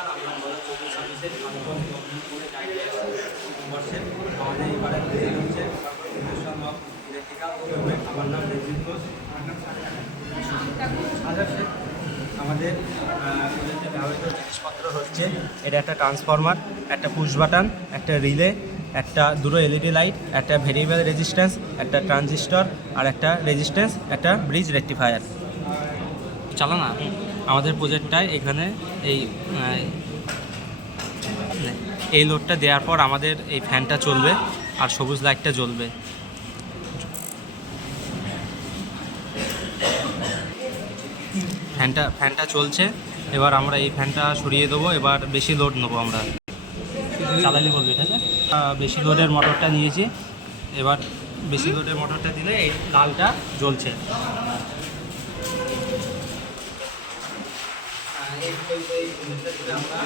নমস্কার, আমরা 2024-26 বর্ষের আমাদের এবারে হচ্ছে ইলেকট্রিক্যাল। আমার নাম রঞ্জিত ঘোষ। আমাদের কলেজে ব্যবহৃত জিনিসপত্র হচ্ছে এটা একটা ট্রান্সফরমার, একটা পুশ বাটন, একটা রিলে, একটা দুটো এলইডি লাইট, একটা ভেরিয়েবল রেজিস্ট্যান্স, একটা ট্রানজিস্টর আর একটা রেজিস্ট্যান্স, একটা ব্রিজ রেকটিফায়ার। চালা না আমাদের প্রজেক্টটায় এখানে এই লোডটা দেওয়ার পর আমাদের এই ফ্যানটা চলবে আর সবুজ লাইটটা জ্বলবে। ফ্যানটা চলছে। এবার আমরা এই ফ্যানটা সরিয়ে দেবো। এবার বেশি লোড নেবো আমরা, চালালি বলবি, ঠিক আছে? বেশি লোডের মোটরটা নিয়েছি। এবার বেশি লোডের মোটরটা দিলে এই লালটা জ্বলছে। আমরা